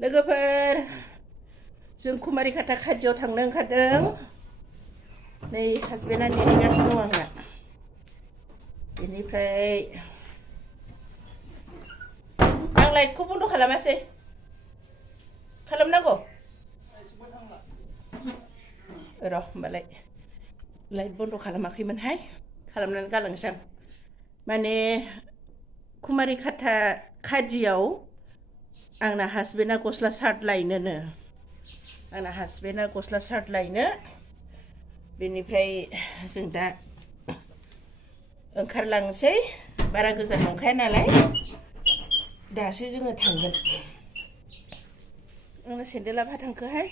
लोगोफोर जों कुमारिखाता खाजियाव थांनो ओंखारदों। नै हासबेन्डआ नेगासिनो दं आंना। बेनिफ्राय आं लाइटखौ बन्द' खालामासै। खालामनांगौ र' होमबालाय लाइट बन्द' खालामाखैमोनहाय, खालामनानै गालांसै आं। माने कुमारिखाता खाजियाव आंना हासबेन्डआ गस्ला सार्ट लायनोनो। आंना हासबेन्डआ गस्ला सार्ट लायनो। बेनिफ्राय जों दा ओंखारलांसै। बारा गोजान नंखाया नालाय दासो जोङो थांगोन। आंना सेन्देला बहा थांखोहाय?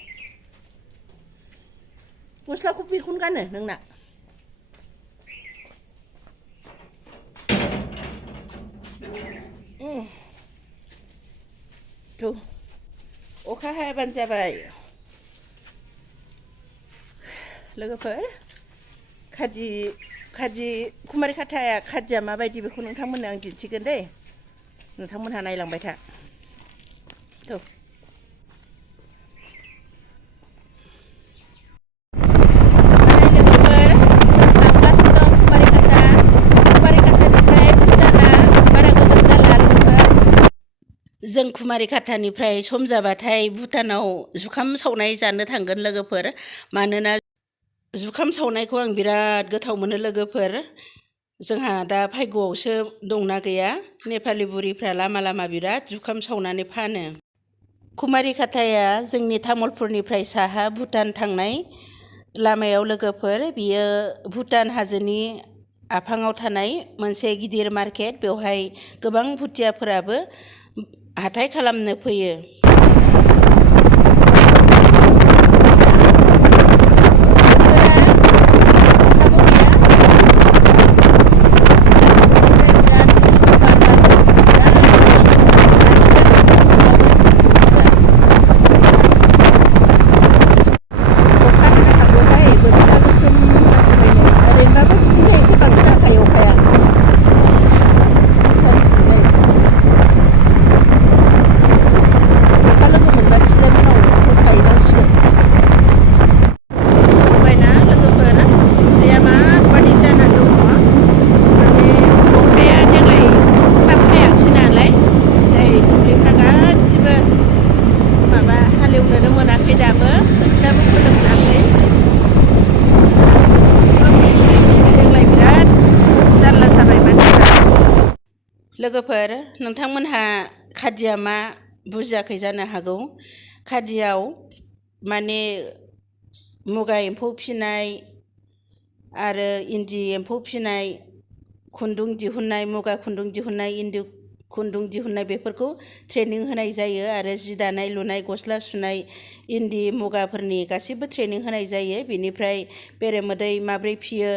गस्लाखौ बेखौनो गानो नोंना? थ' अखा हायाबानो जाबाय। लोगोफोर कुमारिखाता खाजिया माबायदि बेखौ नोंथांमोननो आं दिन्थिगोन दे। नोंथांमोनहा नायलांबाय था। थ' जों कुमारिखातानिफ्राय सम जाबाथाय भुटानाव जुखाम सावनाय जानो थांगोन लोगोफोर। मानोना जुखाम सावनायखौ आं बिराद गोथाव मोनो लोगोफोर। जोंहा दा भाग्यआवसो दंना गैया। नेपालि बुरिफ्रा लामा लामा बिराद जुखाम सावनानै फानो। कुमारिखाताया जोंनि तामुलपुरनिफ्राय साहा भुटान थांनाय लामायाव लोगोफोर। बियो भुटान हाजोनि आफाङाव थानाय मोनसे गिदिर मार्केट। बेवहाय गोबां भुटियाफोराबो हाथाय खालामनो फैयो। लोगोफोर नोंथांमोनहा खाजिया मा बुजियाखै जानो हागौ। खाजियाव माने मुगा एम्फौ फिनाय आरो इन्दि एम्फौ फिनाय, खुन्दुं दिहुननाय, मुगा खुन्दुं दिहुननाय, इन्दि खुन्दुं दिहुननाय बेफोरखौ ट्रेनिं होनाय जायो। आरो जि दानाय लुनाय, गस्ला सुनाय, इन्दि मुगाफोरनि गासैबो ट्रेनिं होनाय जायो। बेनिफ्राय बेरेमोदै माब्रै फियो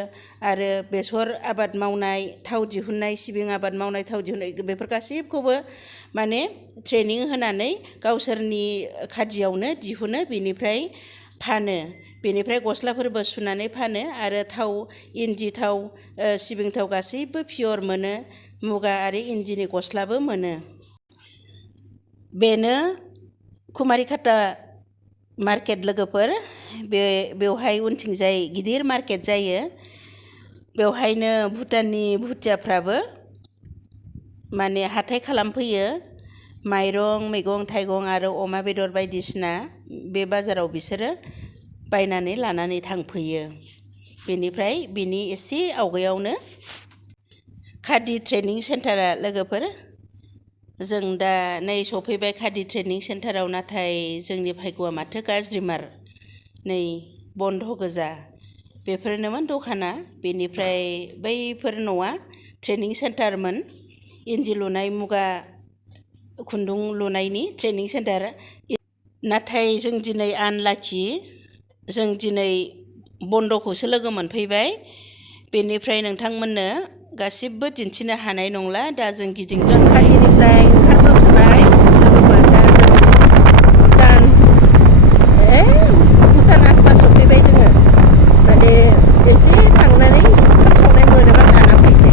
आरो बेसर आबाद मावनाय, थाव दिहुननाय, सिबिं आबाद मावनाय, थाव दिहुननाय बेफोर गासैखौबो माने ट्रेनिं होनानै गावसोरनि खाजियावनो दिहुनो। बेनिफ्राय फानो। बेनिफ्राय गस्लाफोरबो सुनानै फानो। आरो थाव, इन्दि थाव, सिबिं थाव गासैबो पियर मोनो। मुगा आरो इन्दिनि गस्लाबो मोनो। बेनो कुमारिखाता मार्केट लोगोफोर। बेवहाय उनथिंजाय गिदिर मार्केट जायो। बेवहायनो भुटाननि भुटियाफ्राबो माने हाथाय खालामफैयो। माइरं, मैगं थाइगं आरो अमा बेदर बायदिसिना बे बाजाराव बिसोरो बायनानै लानानै थांफैयो। बेनिफ्राय बिनि एसे आवगायावनो खादि ट्रेनिं सेन्टारा लोगोफोर। जों दा नै सफैबाय खादि ट्रेनिं सेन्टाराव। नाथाय जोंनि भाग्यआ माथो गाज्रिमार, नै बन्द' गोजा। बेफोरनोमोन दखाना। बेनिफ्राय बैफोर न'आ ट्रेनिं सेन्टारमोन। इन्दि लुनाय, मुगा खुन्दुं लुनायनि ट्रेनिं सेन्टार। नाथाय जों दिनै आनलाकि, जों दिनै बन्द'खौसो लोगो मोनफैबाय। बेनिफ्राय नोंथांमोननो गासिबो दिन्थिनो हानाय नंला। दा जों गिदिंगोन। बाहेरनिफ्राय ओंखारबोबाय लोगोफोर। दा जों भुटान आसपास सफैबाय जोङो। माने एसे थांनानै जुखाम सावनाय मोनोबा जाना फैसै।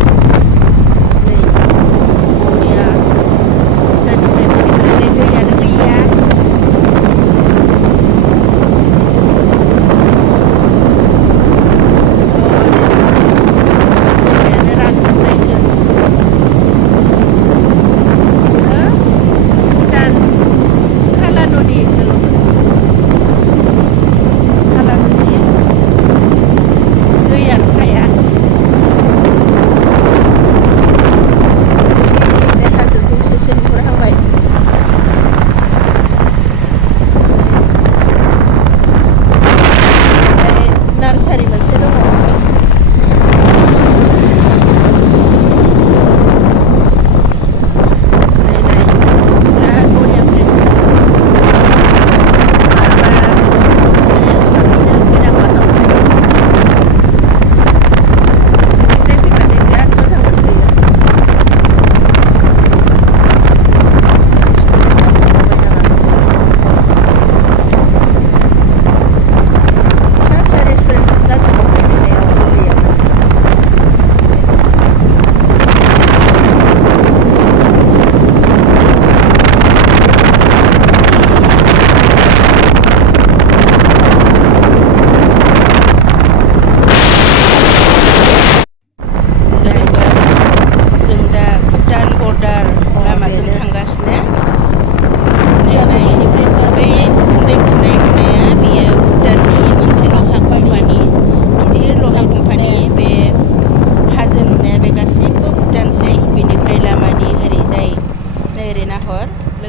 नै बरिया भुटाननिफ्राय बोहैबोनाय दैयानो गैया।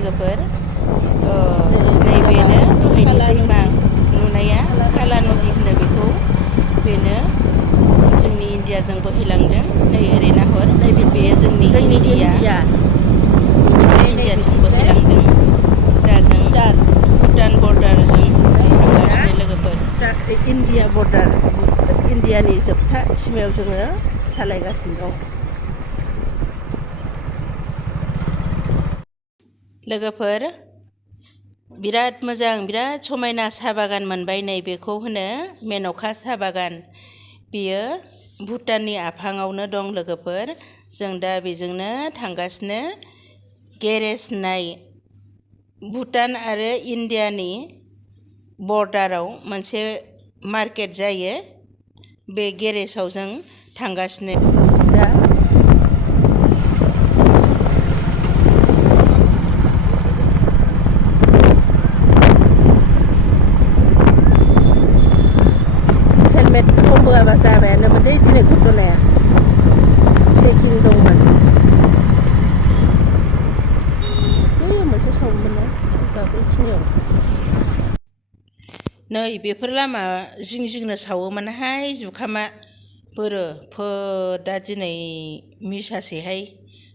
लोगोफोर नैबेनो दहायनि दैमा नुनाया काला नदि होनो बेखौ बेनो जोंनि इण्डियाजों बोहैलांदों नै ओरै नाहर बेयो जोंनि इण्डिया इण्डियाजों बोहैलांदों दा जों भुटान बर्डारजों थांगासिनो लोगोफोर इण्डिया बर्डार इण्डियानि जोबथा सिमायाव जोङो सालायगासिनो दं लोगोफोर बिराद मोजां बिराद समायना साहा बागान मोनबाय नै बेखौ होनो मेन'का साहा बागान बियो भुटाननि आफाङावनो दं लोगोफोर जों दा बेजोंनो थांगासिनो गेरेज नाय भुटान आरो इण्डियानि बर्डाराव मोनसे मार्केट जायो बे गेरेजाव जों थांगासिनो दा हेलमेटखौ होआबा जाबायानोमोन दै दिनै घटनाया चेकिं दंमोन बै मोनसे सावोमोन ना बेखिनियाव नै बेफोर लामा जिं जिंनो सावोमोनहाय जुखामा बोरो दा दिनै मिसासैहाय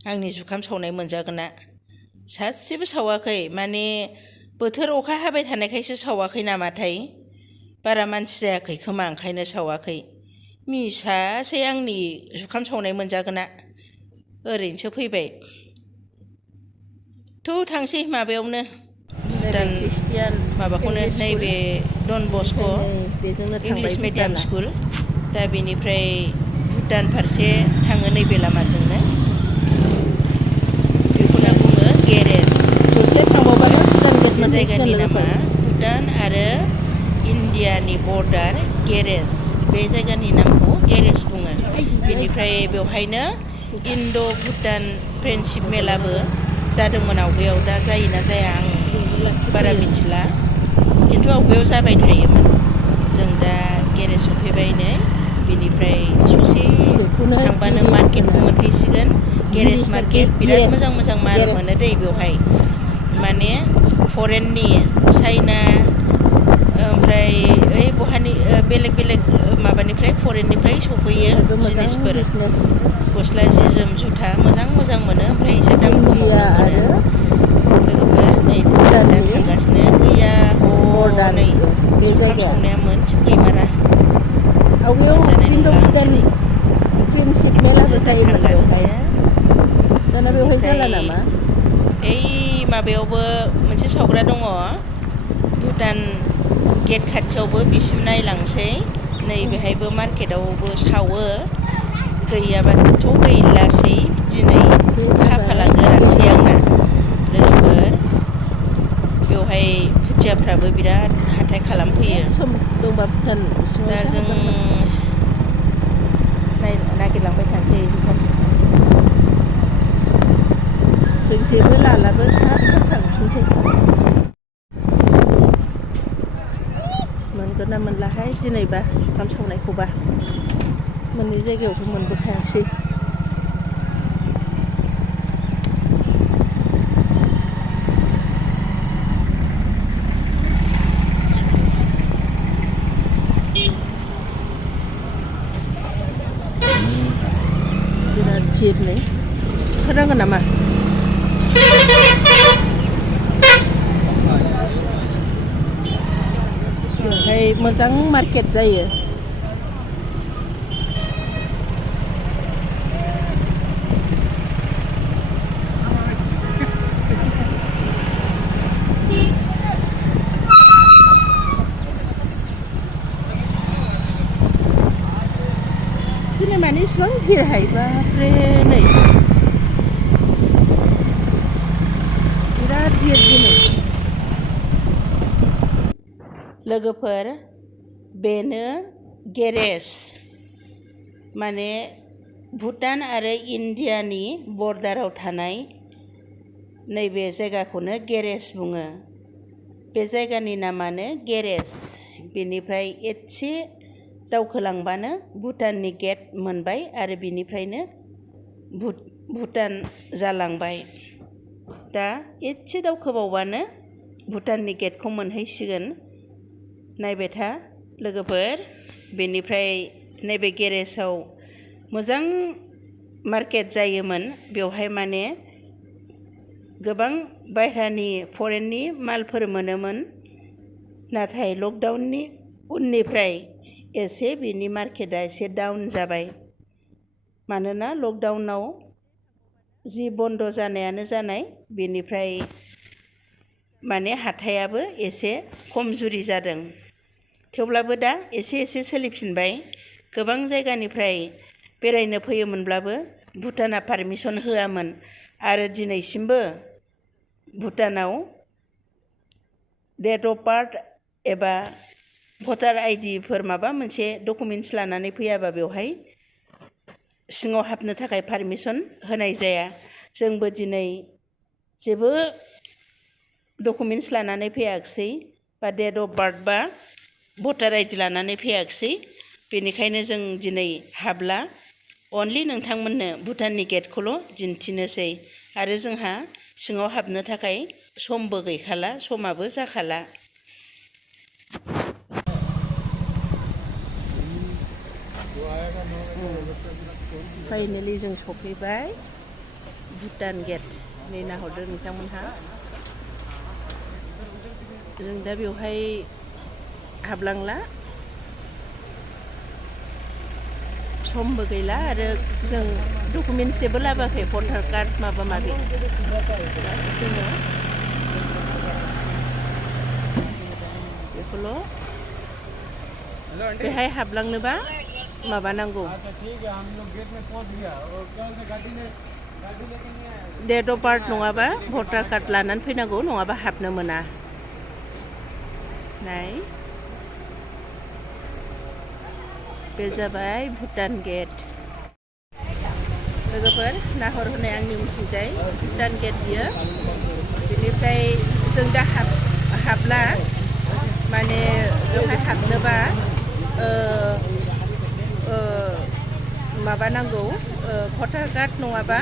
आंनि जुखाम सावनाय मोनजागोना सासेबो सावाखै माने बोथोर अखा हाबाय थानायखायसो सावाखै नामाथाय बारा मानसि जायाखै खोमा ओंखायनो सावाखै मिसासै आंनि जुखाम सावनाय मोनजागोना ओरैनोसो फैबाय थ' थांसै माबायावनो भुटान माबाखौनो नैबे Don Bosco' English medium school दा बेनिफ्राय भुटान फारसे थाङो नैबे लामाजोंनो बेखौनो बुङो गेरेज ससे थांबावबानो भुटान गेट बे जायगानि मोनहैसिगोन नामा लोगोफोर भुटान आरो इण्डियानि बर्डार गेरेज बे जायगानि नामखौ गेरेज बुङो बेनिफ्राय बेवहायनो इण्ड' भुटान फ्रेन्डशिप मेलाबो जादोंमोन आवगायाव दा जायोना जाया आं बारा मिथिला खिन्थु आवगायाव जाबाय थायोमोन जों दा गेरेज सफैबाय नै बेनिफ्राय ससे थांबानो मार्केटखौ मोनहैसिगोन गेरेज मार्केट बिराद मोजां मोजां माल मोनो दै बेवहाय माने फरेननि चाइना ओमफ्राय ओइ बहानि बेलेग बेलेग माबानिफ्राय फरेननिफ्राय सफैयो जिनिसफोर गस्ला जि जोम जुथा मोजां मोजां मोनो ओमफ्राय एसे दाम खमावनो मोनो लोगोफोर नै जों दा थांगासिनो गैया हनै जुखाम सावनाया मोनसेबो गैमारा मोनजानाय नंला आं दिनै फ्रेन्डशिप मेलाबो जायोमोन बेवहाय दाना बेवहाय जाला नामा ओइ माबायावबो मोनसे सावग्रा दङ भुटान गेट खाथियावबो बिसिम नायलांसै नै बेहायबो मार्केटावबो सावो गैयाबाथ' गैलासै दिनै खाफाला गोरानसै आंना लोगोफोर बेवहाय भुटियाफ्राबो बिराद हाथाय खालामफैयो सम दंबा भुटान दा जों नागिरलांबाय थानोसै जुखाम जों जेबो लालाबो थाब थाब थांफिनसै मोनगोन ना मोनलाहाय दिनैबा जुखाम सावनायखौबा मोननै जायगायावथ' मोनबोखायासै बिराद भिर नै ओंखारनांगोन नामा बेवहाय मोजां मार्केट जायो दिनै माने इसिबां भिरहाय बाप्रे नै बिराद भिर दिनै लोगोफोर बेनो गेरेज माने भुटान आरो इण्डियानि बर्डाराव थानाय नैबे जायगाखौनो गेरेज बुङो बे जायगानि नामानो गेरेज बेनिफ्राय एसे दावखोलांबानो भुटाननि गेट मोनबाय आरो बिनिफ्रायनो भुटान जालांबाय दा एसे दावखोबावबानो भुटाननि गेटखौ मोनहैसिगोन। नायबाय था लोगोफोर, बेनिफ्राय नैबे गेरेजाव मोजां मार्केट जायोमोन। बेवहाय माने गोबां बायह्रानि फरेननि मालफोर मोनोमोन। नाथाय लकडाउननि उननिफ्राय एसे बेनि मार्केटआ एसे डाउन जाबाय। मानोना लकडाउनाव जि बन्द जानायानो जानाय, बेनिफ्राय माने हाथायाबो एसे खमजुरि जादों। थेवब्लाबो दा एसे एसे सोलिफिनबाय। गोबां जायगानिफ्राय बेरायनो फैयोमोनब्लाबो भुटाना पारमिसन होआमोन। आरो दिनैसिमबो भुटानाव डेट अफ बार्थ एबा भटार आइडिफोर माबा मोनसे डकुमेन्टस लानानै फैयाबा बेवहाय सिङाव हाबनो थाखाय पारमिसन होनाय जाया। जोंबो दिनै जेबो डकुमेन्टस लानानै फैयाखिसै, बा डेट अफ बार्थ बा भटार आइडि लानानै फैयाखिसै। बेनिखायनो जों दिनै हाबला, अनलि नोंथांमोननो भुटाननि गेटखौल' दिन्थिनोसै। आरो जोंहा सिङाव हाबनो थाखाय समबो गैखाला, समाबो जाखाला। फाइनेलि जों सफैबाय भुटान गेट। नै नाहरदो नोंथांमोनहा, जों दा बेवहाय हाबलांला, समबो गैला आरो जों डकुमेन्टस जेबो लाबोआखै, भटार कार्ड माबा माबि। जोङो बेखौल' बेहाय हाबलांनोबा माबा नांगौ, डेट अफ बार्थ नङाबा भटार कार्ड लानानै फैनांगौ, नङाबा हाबनो मोना। नाय, बे जाबाय भुटान गेट। लोगोफोर नाहरहोनाय आंनि उनथिंजाय भुटान गेट बियो। बेनिफ्राय जों दा हाबला, माने बेवहाय हाबनोबा माबा नांगौ, भटार कार्ड नङाबा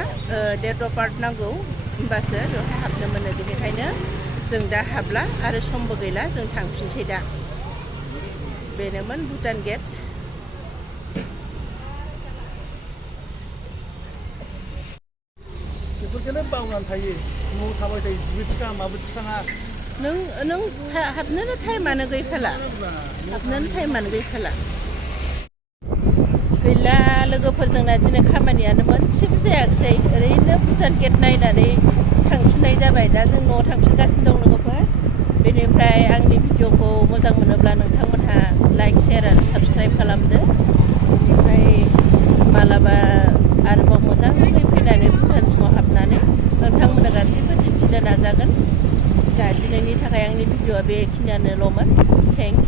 डेट अफ बार्थ नांगौ, होमबासो बेवहाय हाबनो मोनो। बेनिखायनो जों दा हाबला आरो समबो गैला, जों थांफिनसै दा। बेनोमोन भुटान गेट। बेफोरखौनो बावनानै थायो, न'आव थाबाय थायो, जिबो थिखाङा माबो थिखाङा। नों हाबनोनो टाइमानो गैखाला, हाबनोनो टाइमानो गैखाला। गैला लोगोफोर, जोंना दिनै खामानियानो मोनसेबो जायाखिसै, ओरैनो भुटान गेट नायनानै थांफिननाय जाबाय। दा जों न'आव थांफिनगासिनो दं लोगोफोर। बेनिफ्राय आंनि भिडिअखौ मोजां मोनोब्ला नोंथांमोनहा लाइक, शेयार आरो साबस्क्राइब खालामदो। बेनिफ्राय मालाबा आरोबाव मोजाङै फैनानै भुटान सिङाव हाबनानै नोंथांमोननो गासैबो दिन्थिनो नाजागोन। दा दिनैनि थाखाय आंनि भिडिअआ बेखिनियानोल'मोन। Thank you.